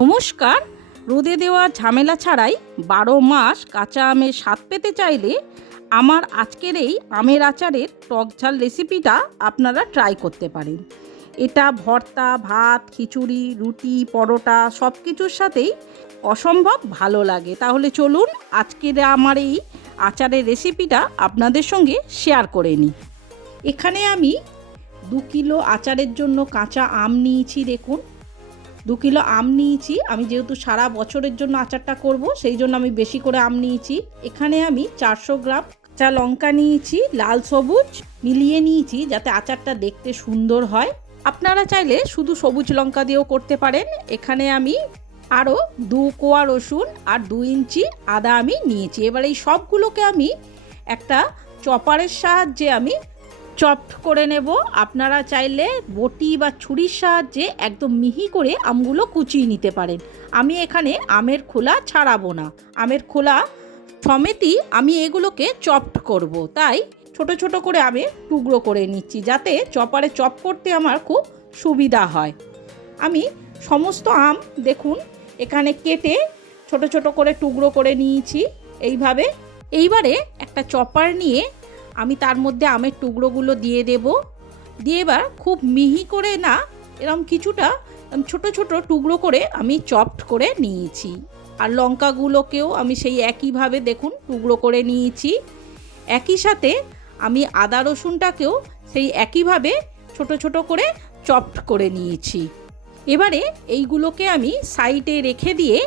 নমস্কার। রোদে দেওয়া ঝামেলা ছাড়াই 12 মাস কাঁচা আমের স্বাদ পেতে চাইলে আমার আজকের এই আমের আচারের টক ঝাল রেসিপিটা আপনারা ট্রাই করতে পারেন। এটা ভর্তা, ভাত, খিচুড়ি, রুটি, পরোটা সব কিছুর সাথেই অসম্ভব ভালো লাগে। তাহলে চলুন আজকের আমার এই আচারের রেসিপিটা আপনাদের সঙ্গে শেয়ার করে নিই। এখানে আমি 2 কিলো আচারের জন্য কাঁচা আম নিয়েছি। দেখুন, 2 কিলো আম নিয়েছি। আমি যেহেতু সারা বছরের জন্য আচারটা করব, সেই জন্য আমি বেশি করে আম নিয়েছি। এখানে আমি 400 গ্রাম কাঁচা লঙ্কা নিয়েছি, লাল সবুজ মিলিয়ে নিয়েছি যাতে আচারটা দেখতে সুন্দর হয়। আপনারা চাইলে শুধু সবুজ লঙ্কা দিয়েও করতে পারেন। এখানে আমি আরও 2 কোয়া রসুন আর 2 ইঞ্চি আদা আমি নিয়েছি। এবার এই সবগুলোকে আমি একটা চপারের সাহায্যে আমি চপড করে নেব। আপনারা চাইলে বটি বা ছুরির সাহায্যে একদম মিহি করে আমগুলো কুচিয়ে নিতে পারেন। আমি এখানে আমের খোলা ছাড়াবো না, আমের খোলা সমেতই আমি এগুলোকে চপড করব। তাই ছোট ছোট করে আমি টুকরো করে নিচ্ছি যাতে চপারে চপ করতে আমার খুব সুবিধা হয়। আমি সমস্ত আম দেখুন এখানে কেটে ছোট ছোট করে টুকরো করে নিয়েছি এইভাবে। এইবারে একটা চপার নিয়ে আমি তার মধ্যে আমের টুকরোগুলো দিয়ে দেব। দিয়ে এবার খুব মিহি করে না, এরকম কিছুটা ছোট ছোট টুকরো করে আমি চপড করে নিয়েছি। আর লঙ্কাগুলোকেও আমি সেই একইভাবে দেখুন টুকরো করে নিয়েছি। একই সাথে আমি আদা রসুনটাকেও সেই একইভাবে ছোট ছোট করে চপড করে নিয়েছি। এবারে এইগুলোকে আমি সাইডে রেখে দিয়ে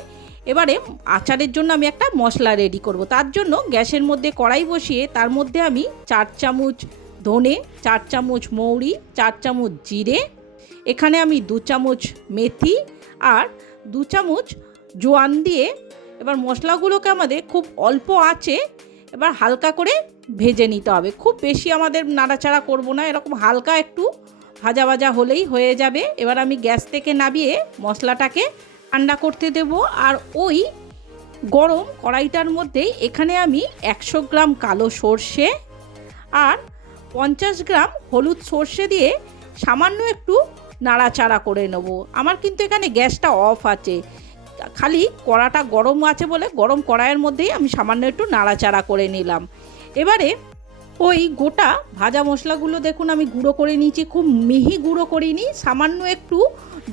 এবারে আচারের জন্য আমি একটা মশলা রেডি করব। তার জন্য গ্যাসের মধ্যে কড়াই বসিয়ে তার মধ্যে আমি 4 চামচ ধনে, 4 চামচ মৌরি, 4 চামচ জিরে, এখানে আমি 2 চামচ মেথি আর 2 চামচ জোয়ান দিয়ে এবার মশলাগুলোকে আমাদের খুব অল্প আঁচে এবার হালকা করে ভেজে নিতে হবে। খুব বেশি আমাদের নাড়াচাড়া করব না, এরকম হালকা একটু ভাজা ভাজা হলেই হয়ে যাবে। এবার আমি গ্যাস থেকে নামিয়ে মশলাটাকে ঠান্ডা করতে দেব। আর ওই গরম কড়াইটার মধ্যেই এখানে আমি 100 গ্রাম কালো সর্ষে আর 50 গ্রাম হলুদ সর্ষে দিয়ে সামান্য একটু নাড়াচাড়া করে নেব। আমার কিন্তু এখানে গ্যাসটা অফ আছে, খালি কড়াটা গরম আছে বলে গরম কড়াইয়ের মধ্যেই আমি সামান্য একটু নাড়াচাড়া করে নিলাম। এবারে ওই গোটা ভাজা মশলাগুলো দেখুন আমি গুঁড়ো করে নিয়েছি, খুব মিহি গুঁড়ো করিনি, সামান্য একটু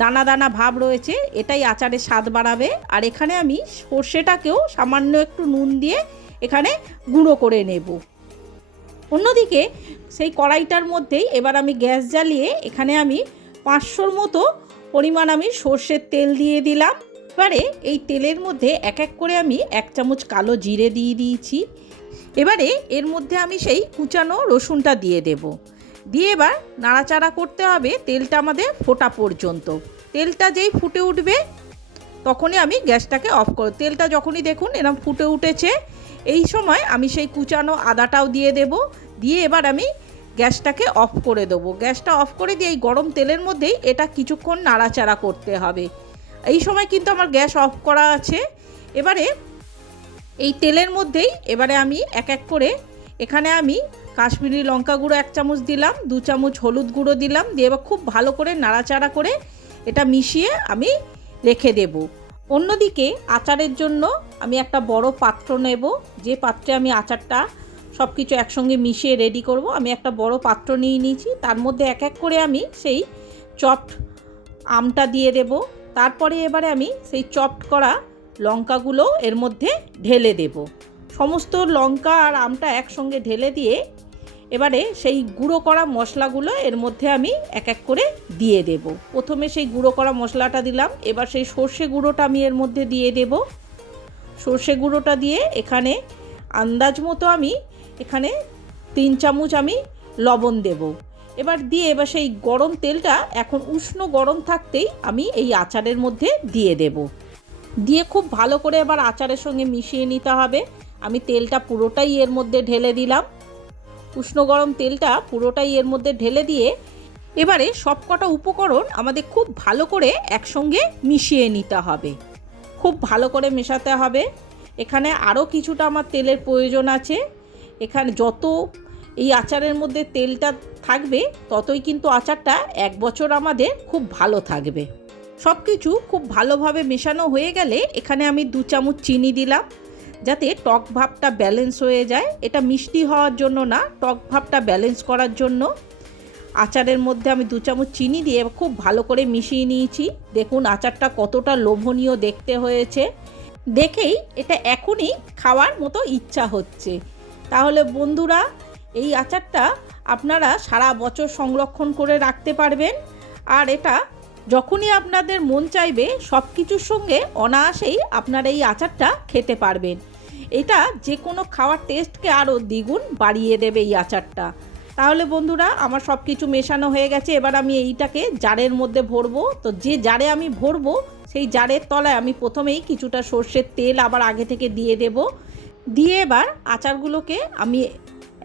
দানা দানা ভাব রয়েছে, এটাই আচারের স্বাদ বাড়াবে। আর এখানে আমি সর্ষেটাকেও সামান্য একটু নুন দিয়ে এখানে গুঁড়ো করে নেব। অন্যদিকে সেই কড়াইটার মধ্যেই এবার আমি গ্যাস জ্বালিয়ে এখানে আমি 500 মতো পরিমাণ আমি সর্ষের তেল দিয়ে দিলাম। এবারে এই তেলের মধ্যে এক এক করে আমি 1 চামচ কালো জিরে দিয়ে দিয়েছি। এবারে এর মধ্যে আমি সেই কুচানো রসুনটা দিয়ে দেব। দিয়ে এবার নাড়াচাড়া করতে হবে তেলটা আমাদের ফোটা পর্যন্ত। তেলটা যেই ফুটে উঠবে তখনই আমি গ্যাসটাকে অফ করব। তেলটা যখনই দেখুন এরকম ফুটে উঠেছে, এই সময় আমি সেই কুচানো আদাটাও দিয়ে দেব। দিয়ে এবার আমি গ্যাসটাকে অফ করে দেবো। গ্যাসটা অফ করে দিয়ে এই গরম তেলের মধ্যেই এটা কিছুক্ষণ নাড়াচাড়া করতে হবে। এই সময় কিন্তু আমার গ্যাস অফ করা আছে। এবারে এই তেলের মধ্যেই এবারে আমি এক এক করে এখানে আমি কাশ্মীরি লঙ্কা গুঁড়ো 1 চামচ দিলাম, 2 চামচ হলুদ গুঁড়ো দিলাম। দিয়ে এবার খুব ভালো করে নাড়াচাড়া করে এটা মিশিয়ে আমি রেখে দেব। অন্যদিকে আচারের জন্য আমি একটা বড় পাত্র নেব, যে পাত্রে আমি আচারটা সব কিছু একসঙ্গে মিশিয়ে রেডি করব। আমি একটা বড় পাত্র নিয়ে নিয়েছি, তার মধ্যে এক এক করে আমি সেই চপড আমটা দিয়ে দেব। তারপরে এবারে আমি সেই চপড করা লঙ্কাগুলো এর মধ্যে ঢেলে দেব। সমস্ত লঙ্কা আর আমটা একসঙ্গে ঢেলে দিয়ে এবারে সেই গুঁড়ো করা মশলাগুলো এর মধ্যে আমি এক এক করে দিয়ে দেব। প্রথমে সেই গুঁড়ো করা মশলাটা দিলাম, এবার সেই সর্ষে গুঁড়োটা আমি এর মধ্যে দিয়ে দেব। সর্ষে গুঁড়োটা দিয়ে এখানে আন্দাজ মতো আমি এখানে 3 চামচ আমি লবণ দেব। এবার দিয়ে এবার সেই গরম তেলটা এখন উষ্ণ গরম থাকতেই আমি এই আচারের মধ্যে দিয়ে দেব। দিয়ে খুব ভালো করে এবার আচারের সঙ্গে মিশিয়ে নিতে হবে। আমি তেলটা পুরোটাই এর মধ্যে ঢেলে দিলাম, উষ্ণ গরম তেলটা পুরোটাই এর মধ্যে ঢেলে দিয়ে এবারে সবকটা উপকরণ আমাদের খুব ভালো করে একসঙ্গে মিশিয়ে নিতে হবে। খুব ভালো করে মেশাতে হবে। এখানে আরও কিছুটা আমার তেলের প্রয়োজন আছে। এখানে যত এই আচারের মধ্যে তেলটা থাকবে ততই কিন্তু আচারটা 1 বছর আমাদের খুব ভালো থাকবে। সব কিছু খুব ভালোভাবে মেশানো হয়ে গেলে এখানে আমি 2 চামচ চিনি দিলাম, যাতে টক ভাবটা ব্যালেন্স হয়ে যায়। এটা মিষ্টি হওয়ার জন্য না, টক ভাবটা ব্যালেন্স করার জন্য। আচারের মধ্যে আমি 2 চামচ চিনি দিয়ে খুব ভালো করে মিশিয়ে নিয়েছি। দেখুন আচারটা কতটা লোভনীয় দেখতে হয়েছে, দেখেই এটা এখনই খাওয়ার মতো ইচ্ছা হচ্ছে। তাহলে বন্ধুরা, এই আচারটা আপনারা সারা বছর সংরক্ষণ করে রাখতে পারবেন। আর এটা যখনই আপনাদের মন চাইবে সব কিছুর সঙ্গে অনায়াসেই আপনারা এই আচারটা খেতে পারবেন। এটা যে কোনো খাওয়ার টেস্টকে আরও দ্বিগুণ বাড়িয়ে দেবে এই আচারটা। তাহলে বন্ধুরা, আমার সব কিছু মেশানো হয়ে গেছে। এবার আমি এইটাকে জারের মধ্যে ভরবো। তো যে জারে আমি ভরবো সেই জারের তলায় আমি প্রথমেই কিছুটা সর্ষের তেল আবার আগে থেকে দিয়ে দেব। দিয়ে এবার আচারগুলোকে আমি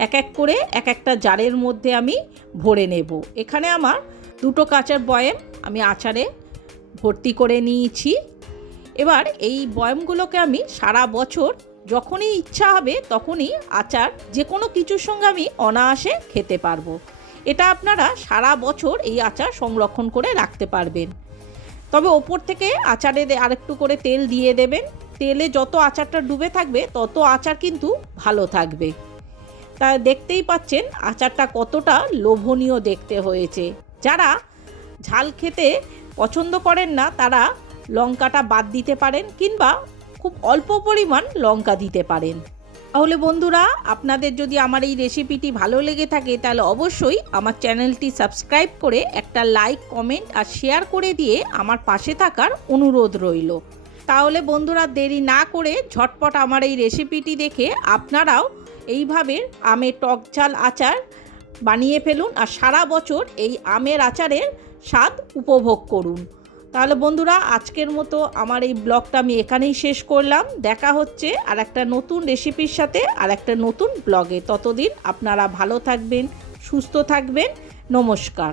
এক এক করে এক একটা জারের মধ্যে আমি ভরে নেব। এখানে আমার 2টো কাঁচের বয়াম আমি আচারে ভর্তি করে নিয়েছি। এবার এই বয়ামগুলোকে আমি সারা বছর যখনই ইচ্ছা হবে তখনই আচার যে কোনো কিছুর সঙ্গে আমি অনায়াসে খেতে পারবো। এটা আপনারা সারা বছর এই আচার সংরক্ষণ করে রাখতে পারবেন। তবে ওপর থেকে আচারে আরেকটু করে তেল দিয়ে দেবেন। তেলে যত আচারটা ডুবে থাকবে তত আচার কিন্তু ভালো থাকবে। তা দেখতেই পাচ্ছেন আচারটা কতটা লোভনীয় দেখতে হয়েছে। যারা ঝাল খেতে পছন্দ করেন না তারা লঙ্কাটা বাদ দিতে পারেন, কিংবা খুব অল্প পরিমাণ লঙ্কা দিতে পারেন। তাহলে বন্ধুরা, আপনাদের যদি আমার এই রেসিপিটি ভালো লেগে থাকে তাহলে অবশ্যই আমার চ্যানেলটি সাবস্ক্রাইব করে একটা লাইক, কমেন্ট আর শেয়ার করে দিয়ে আমার পাশে থাকার অনুরোধ রইল। তাহলে বন্ধুরা, দেরি না করে ঝটপট আমার এই রেসিপিটি দেখে আপনারাও এইভাবে আমের টক ঝাল আচার বানিয়ে ফেলুন আর সারা বছর এই আমের আচারের স্বাদ উপভোগ করুন। তাহলে বন্ধুরা, আজকের মতো আমার এই ব্লগটা আমি এখানেই শেষ করলাম। দেখা হচ্ছে আর একটা নতুন রেসিপির সাথে আর একটা নতুন ব্লগে। ততদিন আপনারা ভালো থাকবেন, সুস্থ থাকবেন। নমস্কার।